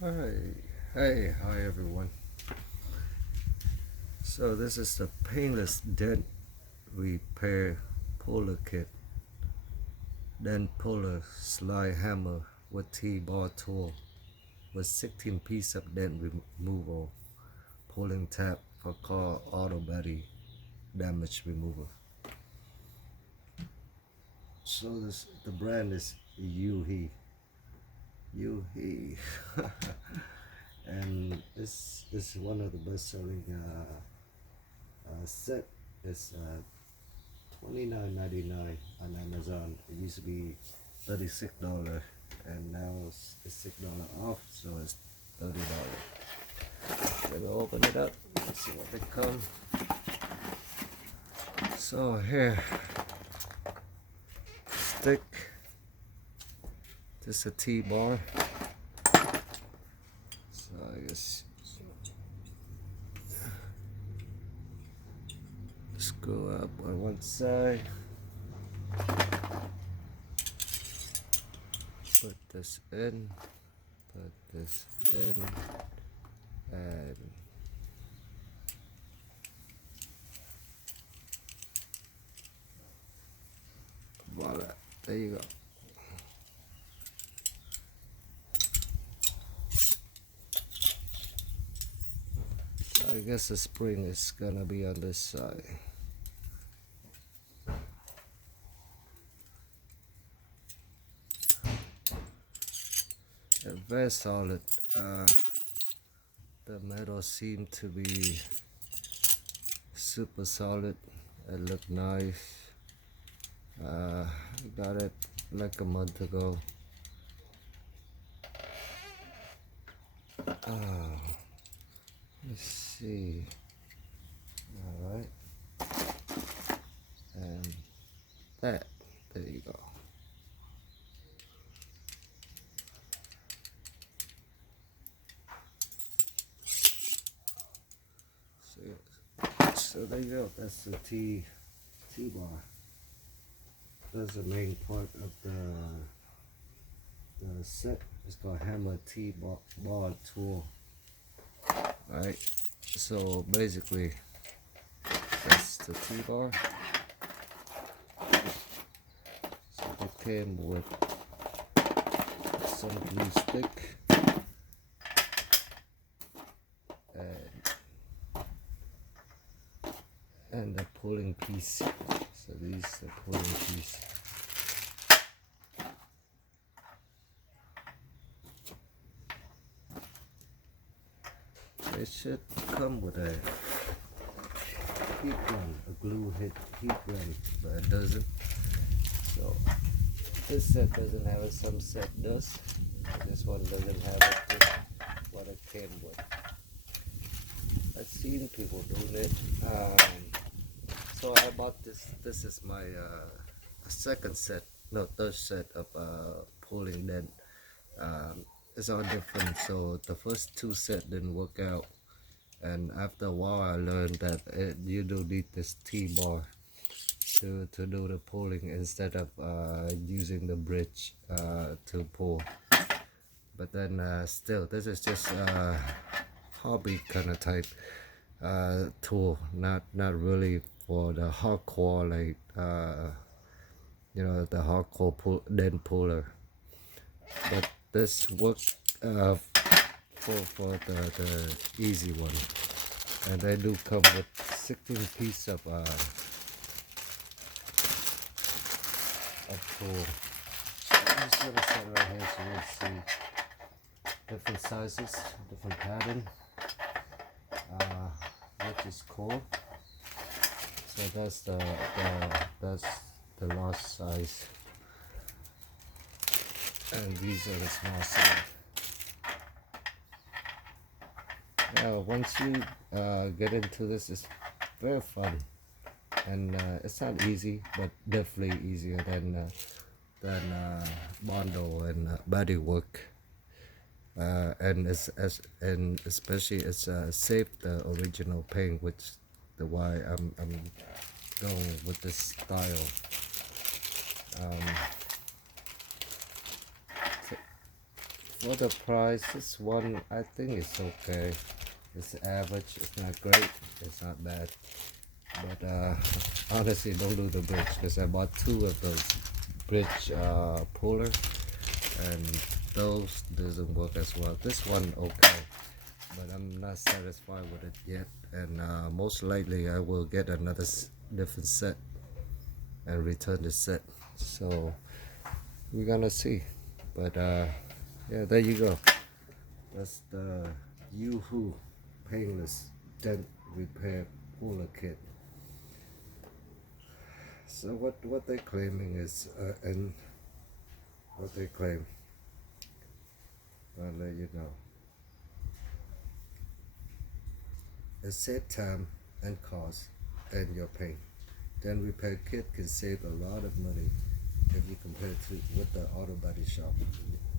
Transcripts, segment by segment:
Hi everyone. So this is the Paintless Dent Repair Puller Kit. Dent puller slide hammer with T-bar tool with 16 piece of dent removal, pulling tab for car auto body damage removal. So the brand is YOOHE. YOOHE. And this is one of the best selling set. It's $29.99 on Amazon. It used to be $36 and now it's $6 off, so it's $30. Let me open it up. Let's see what they come. So here, stick. This is a T-bar. So I guess screw up on one side. Put this in. Put this in. And voila. There you go. So I guess the spring is gonna be on this side. And very solid. The metal seemed to be super solid. It looked nice. Got it like a month ago. Let's see. All right, and there you go. So there you go. That's the T-bar. That's the main part of the set. It's called hammer T-bar tool. Right. So basically, that's the T-bar. So it came with some glue stick and the pulling piece. So these are the pulling piece. It should come with a heat gun, a glue heat gun, but it doesn't. So this set doesn't have it. Some set does. This one doesn't have it. Just what it came with. I've seen people doing it. So I bought this. This is my second set, no, third set of pulling dent. It's all different. So the first two sets didn't work out, and after a while I learned that you do need this T-bar to do the pulling instead of using the bridge to pull. But then still, this is just hobby kind of type tool, not really for the hardcore, like you know, the hardcore dent puller. But this works for the easy one, and they do come with 16 piece of tool. I'm just gonna set right here so you'll see different sizes, different pattern, which is cool. So that's the large size, and these are the small size. Now once you get into this, it's very fun, and it's not easy, but definitely easier than Bondo and body work. And especially it's saved the original paint, which the why I'm going with this style. For the price, this one I think it's okay. It's average. It's not great. It's not bad. But honestly, don't do the bridge because I bought 2 of those bridge puller, and those doesn't work as well. This one okay, but I'm not satisfied with it yet. And most likely I will get another different set and return the set. So we're gonna see. But yeah, there you go. That's the YOOHE Paintless Dent Repair Puller Kit. So what they're claiming is, and what they claim, I'll let you know. It saves time and cost and your paint. Dent repair kit can save a lot of money if you compare it to with the auto body shop.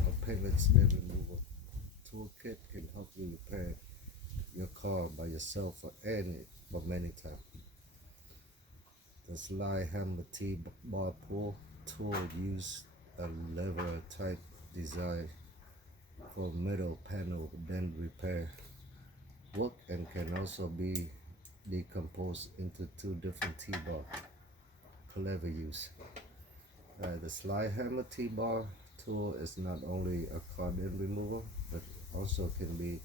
A paintless dent removal toolkit can help you repair your car by yourself for many times. The slide hammer T-Bar pull tool uses a lever type design for middle panel dent repair work and can also be decomposed into 2 different T-bar. Clever use. The slide hammer T-bar tool is not only a car dent remover, but also can be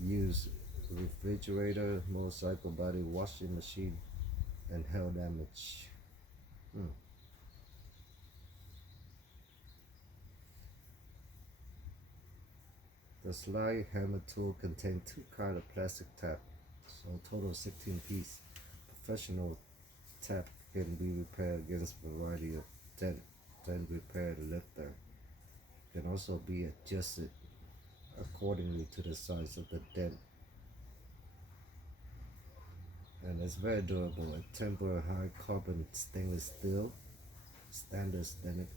used refrigerator, motorcycle body, washing machine, and hail damage. The slide hammer tool contains 2 kinds of plastic tab, so total 16 pieces. Professional tab can be repaired against a variety of dent repair lifter. Can also be adjusted accordingly to the size of the dent. And it's very durable. A tempered high carbon stainless steel. Standard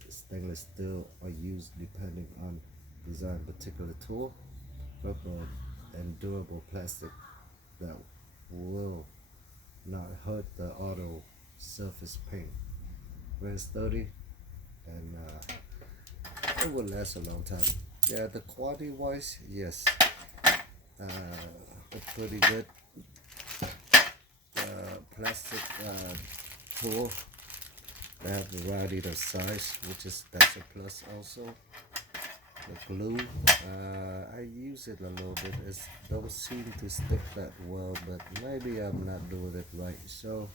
stainless steel are used depending on design. Particular tool, rubber and durable plastic that will not hurt the auto surface paint. Very sturdy, and it will last a long time. Yeah, the quality wise, yes, it's pretty good. Plastic tool. They have a variety of size, that's a plus also. The glue, I use it a little bit. It don't seem to stick that well, but maybe I'm not doing it right. So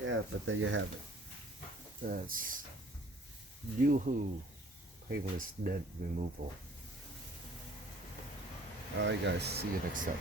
yeah, but there you have it. That's YOOHE Paintless Dent Removal. Alright guys, see you next time.